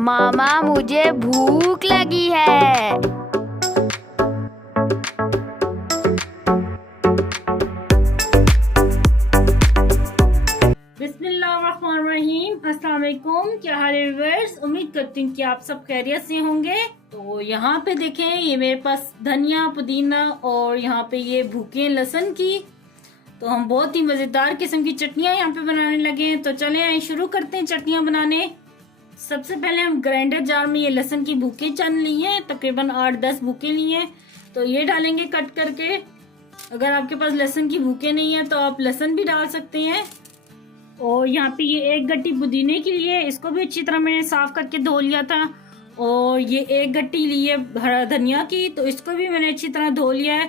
मामा मुझे भूख लगी है। बिस्मिल्लाहिर्रहमानिर्रहीम। अस्सलाम वालेकुम। क्या हाल है व्यूअर्स? उम्मीद करती हूँ कि आप सब खैरियत से होंगे। तो यहाँ पे देखें, ये मेरे पास धनिया, पुदीना और यहाँ पे ये भूखे लहसुन की, तो हम बहुत ही मज़ेदार किस्म की चटनियाँ यहाँ पे बनाने लगे हैं। तो चलें आइए शुरू करते हैं चटनियाँ बनाने। सबसे पहले हम ग्राइंडर जार में ये लहसुन की भूखे चन लिए हैं, तकरीबन 8-10 भूखे लिए हैं, तो ये डालेंगे कट करके। अगर आपके पास लहसुन की भूखे नहीं है तो आप लहसुन भी डाल सकते हैं। और यहाँ पे ये एक गट्टी पुदीने की लिए, इसको भी अच्छी तरह मैंने साफ करके धो लिया था। और ये एक गट्टी ली है हरा धनिया की, तो इसको भी मैंने अच्छी तरह धो लिया है।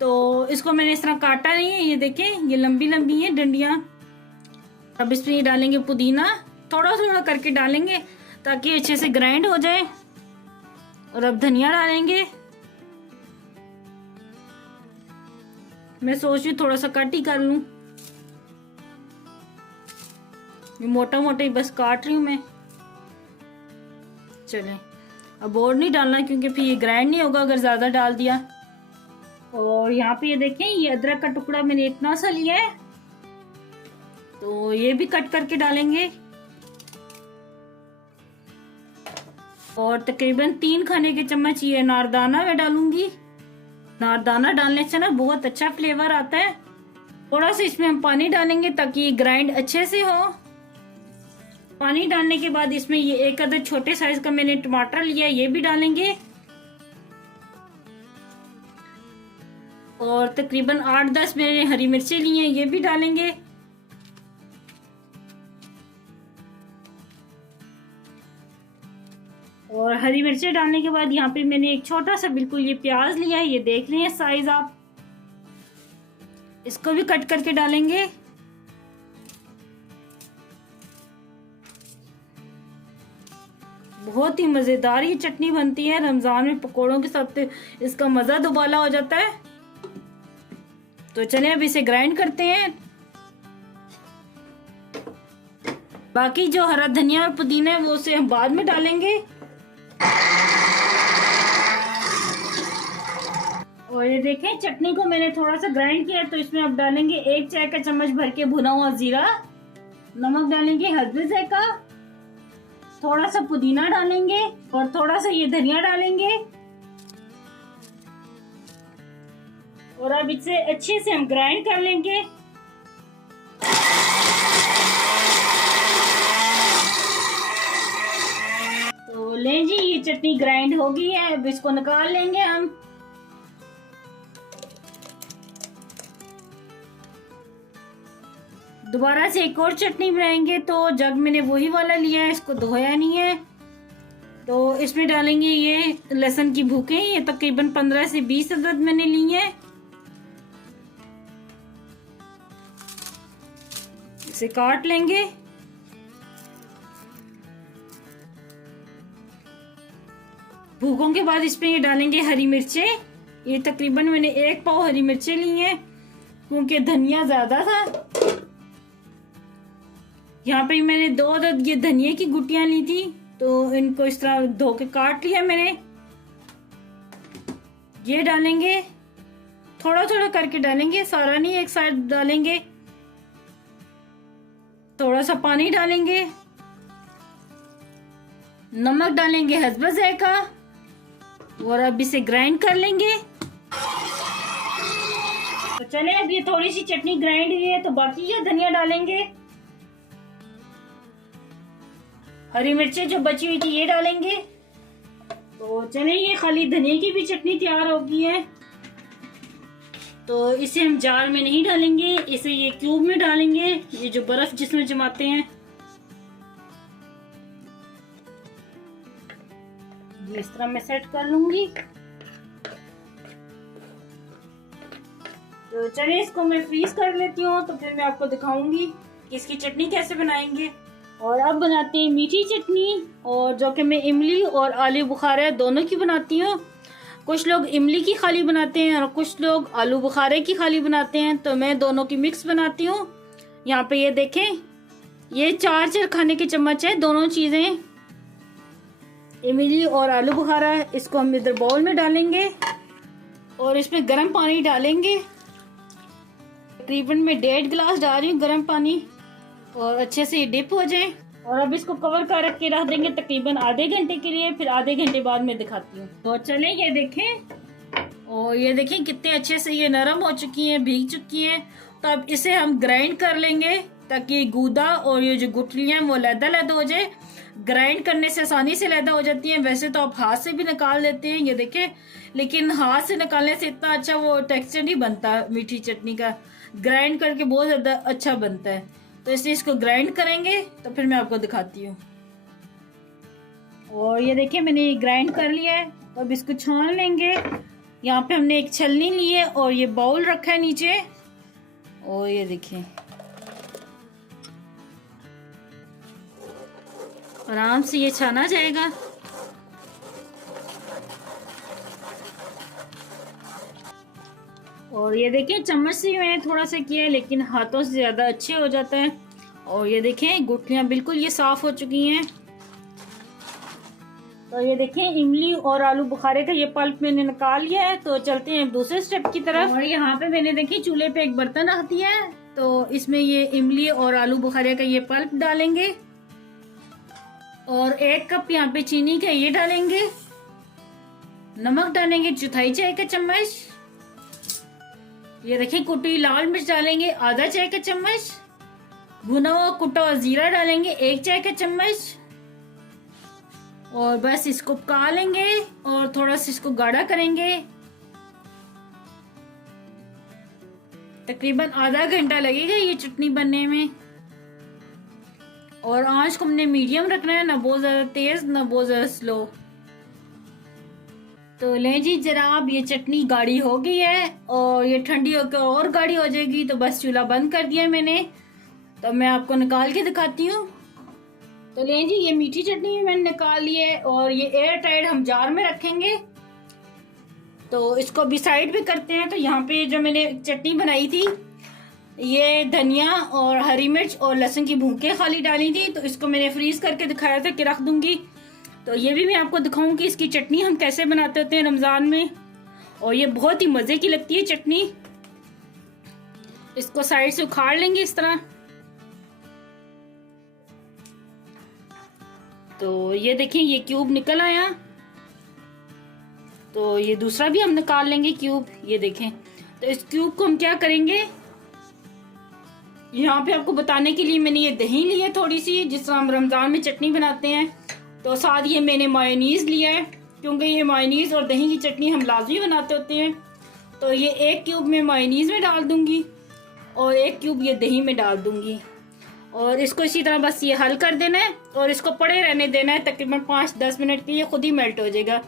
तो इसको मैंने इस तरह काटा नहीं है, ये देखें ये लंबी लंबी है डंडियां। अब इसमें ये डालेंगे पुदीना, थोड़ा थोड़ा करके डालेंगे ताकि अच्छे से ग्राइंड हो जाए। और अब धनिया डालेंगे। मैं सोच रही थोड़ा सा कट ही कर लूं, मोटा मोटा ही बस काट रही हूं मैं। चलें, अब और नहीं डालना क्योंकि फिर ये ग्राइंड नहीं होगा अगर ज्यादा डाल दिया। और यहाँ पे ये देखें, ये अदरक का टुकड़ा मैंने इतना सा लिया है, तो ये भी कट करके डालेंगे। और तकरीबन 3 खाने के चम्मच ये नारदाना मैं डालूंगी। नारदाना डालने से ना बहुत अच्छा फ्लेवर आता है। थोड़ा सा इसमें हम पानी डालेंगे ताकि ये ग्राइंड अच्छे से हो। पानी डालने के बाद इसमें ये एक अदर छोटे साइज का मैंने टमाटर लिया, ये भी डालेंगे। और तकरीबन 8-10 मैंने हरी मिर्चें ली हैं, ये भी डालेंगे। और हरी मिर्चें डालने के बाद यहाँ पे मैंने एक छोटा सा बिल्कुल ये प्याज लिया है, ये देख रहे हैं साइज आप, इसको भी कट करके डालेंगे। बहुत ही मजेदार ये चटनी बनती है, रमजान में पकोड़ों के साथ इसका मजा दुबाला हो जाता है। तो चलिए अब इसे ग्राइंड करते हैं। बाकी जो हरा धनिया और पुदीना है वो उसे हम बाद में डालेंगे। और ये देखें, चटनी को मैंने थोड़ा सा ग्राइंड किया है, तो इसमें अब डालेंगे 1 चाय का चम्मच भर के भुना हुआ जीरा। नमक डालेंगे हस्बे ज़ायका, थोड़ा सा पुदीना डालेंगे और थोड़ा सा ये धनिया डालेंगे। और अब इसे अच्छे से हम ग्राइंड कर लेंगे। तो लें जी, ये चटनी ग्राइंड हो गई है, अब इसको निकाल लेंगे हम। दोबारा से एक और चटनी बनाएंगे, तो जग मैंने वही वाला लिया है, इसको धोया नहीं है। तो इसमें डालेंगे ये लहसुन की भूखे, ये तकरीबन 15 से 20 अदद मैंने ली है। इसे काट लेंगे। भूखों के बाद इसमें ये डालेंगे हरी मिर्चें, ये तकरीबन मैंने 1 पाव हरी मिर्चें ली हैं क्योंकि धनिया ज्यादा था। यहाँ पे मैंने 2 अदद ये धनिया की गुटियां ली थी, तो इनको इस तरह धो के काट लिया मैंने। ये डालेंगे, थोड़ा थोड़ा करके डालेंगे, सारा नहीं एक साथ डालेंगे। थोड़ा सा पानी डालेंगे, नमक डालेंगे हस्बे ज़ायका, और अब इसे ग्राइंड कर लेंगे। तो चले, अब ये थोड़ी सी चटनी ग्राइंड हुई है, तो बाकी ये धनिया डालेंगे। हरी मिर्चें जो बची हुई थी ये डालेंगे। तो चले, ये खाली धनिया की भी चटनी तैयार हो गई है। तो इसे हम जार में नहीं डालेंगे, इसे ये क्यूब में डालेंगे, ये जो बर्फ जिसमें जमाते हैं। इस तरह मैं सेट कर लूंगी। तो चलिए इसको मैं फ्रीज कर लेती हूँ, तो फिर मैं आपको दिखाऊंगी कि इसकी चटनी कैसे बनाएंगे। और अब बनाते हैं मीठी चटनी, और जो कि मैं इमली और आलू बुखारा दोनों की बनाती हूँ। कुछ लोग इमली की खाली बनाते हैं और कुछ लोग आलू बुखारे की खाली बनाते हैं, तो मैं दोनों की मिक्स बनाती हूँ। यहाँ पे ये देखें, ये 4 खाने के चम्मच है दोनों चीजें। इमली और आलू बुखारा, इसको हम इधर बाउल में डालेंगे और इसमें गर्म पानी डालेंगे। तकरीबन मैं 1.5 गिलास डाल रही हूँ गर्म पानी, और अच्छे से ये डिप हो जाए। और अब इसको कवर कर के रख देंगे तकरीबन आधे घंटे के लिए, फिर आधे घंटे बाद मैं दिखाती हूँ। तो चलें ये देखें, और ये देखें कितने अच्छे से ये नरम हो चुकी हैं, भीग चुकी हैं। तो अब इसे हम ग्राइंड कर लेंगे ताकि गूदा और ये जो गुठलियाँ हैं वो लैदा हो जाए। ग्राइंड करने से आसानी से लैदा हो जाती हैं। वैसे तो आप हाथ से भी निकाल लेते हैं, ये देखें, लेकिन हाथ से निकालने से इतना अच्छा वो टेक्सचर नहीं बनता मीठी चटनी का। ग्राइंड करके बहुत ज़्यादा अच्छा बनता है। तो इसलिए इसको ग्राइंड करेंगे तो फिर मैं आपको दिखाती हूँ। और ये देखिए मैंने ये ग्राइंड कर लिया है। तो अब इसको छान लेंगे। यहाँ पे हमने एक छलनी ली है और ये बाउल रखा है नीचे, और ये देखिए आराम से ये छाना जाएगा। और ये देखें चम्मच से मैंने थोड़ा सा किया है, लेकिन हाथों से ज़्यादा अच्छे हो जाता है। और ये देखें गुठलियाँ बिल्कुल ये साफ हो चुकी हैं। तो ये देखें इमली और आलू बुखारे का ये पल्प मैंने निकाल लिया है। तो चलते हैं दूसरे स्टेप की तरफ। और यहाँ पे मैंने देखी चूल्हे पे एक बर्तन रख दिया है, तो इसमें ये इमली और आलू बुखारे का ये पल्प डालेंगे, और 1 कप यहाँ पे चीनी का ये डालेंगे। नमक डालेंगे 1/4 चाय का चम्मच। ये देखिए कुटी लाल मिर्च डालेंगे आधा चाय का चम्मच। भुना हुआ कुटा हुआ जीरा डालेंगे 1 चाय का चम्मच। और बस इसको पका लेंगे और थोड़ा सा इसको गाढ़ा करेंगे। तकरीबन आधा घंटा लगेगा ये चटनी बनने में। और आंच को हमने मीडियम रखना है, ना बहुत ज्यादा तेज ना बहुत ज्यादा स्लो। तो ले जी जनाब ये चटनी गाढ़ी हो गई है, और ये ठंडी होकर और गाढ़ी हो जाएगी। तो बस चूल्हा बंद कर दिया मैंने। तो मैं आपको निकाल के दिखाती हूँ। तो ले जी ये मीठी चटनी मैंने निकाल ली है, और ये एयर टाइट हम जार में रखेंगे। तो इसको भी साइड पे करते हैं। तो यहाँ पे जो मैंने चटनी बनाई थी, ये धनिया और हरी मिर्च और लहसुन की भूखे खाली डाली थी, तो इसको मैंने फ्रीज करके दिखाया था कि रख दूंगी। तो ये भी मैं आपको दिखाऊं कि इसकी चटनी हम कैसे बनाते होते हैं रमजान में, और ये बहुत ही मजे की लगती है चटनी। इसको साइड से उखाड़ लेंगे इस तरह। तो ये देखिए ये क्यूब निकल आया। तो ये दूसरा भी हम निकाल लेंगे क्यूब, ये देखें। तो इस क्यूब को हम क्या करेंगे, यहाँ पे आपको बताने के लिए मैंने ये दही ली है थोड़ी सी, जिस तरह हम रमजान में चटनी बनाते हैं। तो साथ ये मैंने मायोनीज लिया है, क्योंकि ये मायोनीज और दही की चटनी हम लाजमी बनाते होते हैं। तो ये 1 क्यूब में मायोनीज में डाल दूंगी और 1 क्यूब ये दही में डाल दूंगी, और इसको इसी तरह बस ये हल कर देना है और इसको पड़े रहने देना है तकरीबन 5-10 मिनट के लिए, खुद ही मेल्ट हो जाएगा।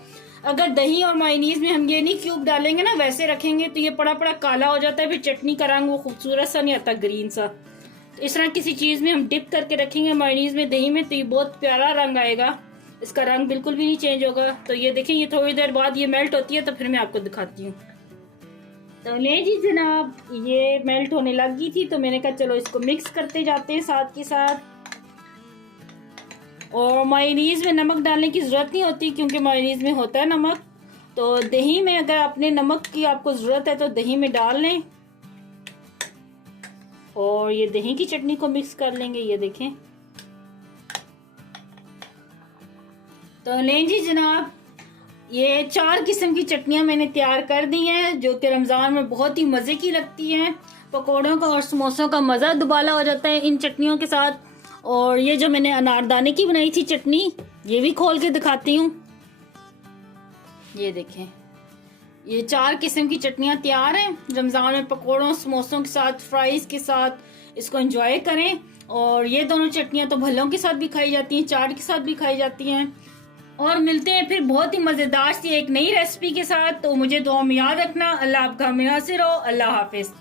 अगर दही और मायोनीज में हम ये नहीं क्यूब डालेंगे ना, वैसे रखेंगे तो ये पड़ा पड़ा काला हो जाता है, फिर चटनी का रंग वो खूबसूरत सा नहीं आता, ग्रीन सा। तो इस तरह किसी चीज में हम डिप करके रखेंगे मायोनीज में, दही में, तो ये बहुत प्यारा रंग आएगा, इसका रंग बिल्कुल भी नहीं चेंज होगा। तो ये देखें ये थोड़ी देर बाद ये मेल्ट होती है, तो फिर मैं आपको दिखाती हूँ। तो ले जी जनाब ये मेल्ट होने लगी थी, तो मैंने कहा चलो इसको मिक्स करते जाते हैं साथ के साथ। और मायोनीज में नमक डालने की जरूरत नहीं होती, क्योंकि मायोनीज में होता है नमक। तो दही में अगर अपने नमक की आपको जरूरत है तो दही में डाल लें, और ये दही की चटनी को मिक्स कर लेंगे, ये देखें। तो लें जी जनाब ये 4 किस्म की चटनियां मैंने तैयार कर दी हैं, जो कि रमजान में बहुत ही मजे की लगती हैं। पकौड़ों का और समोसों का मजा दुबाला हो जाता है इन चटनियों के साथ। और ये जो मैंने अनारदाने की बनाई थी चटनी, ये भी खोल के दिखाती हूँ, ये देखें। ये 4 किस्म की चटनियां तैयार हैं। रमजान में पकौड़ों समोसों के साथ, फ्राइज के साथ इसको एंजॉय करें। और ये दोनों चटनियां तो भल्लों के साथ भी खाई जाती हैं, चाट के साथ भी खाई जाती हैं। और मिलते हैं फिर बहुत ही मजेदार सी एक नई रेसिपी के साथ। तो मुझे दुआ में याद रखना। अल्लाह आपका हमें नासिर हो। अल्लाह हाफिज।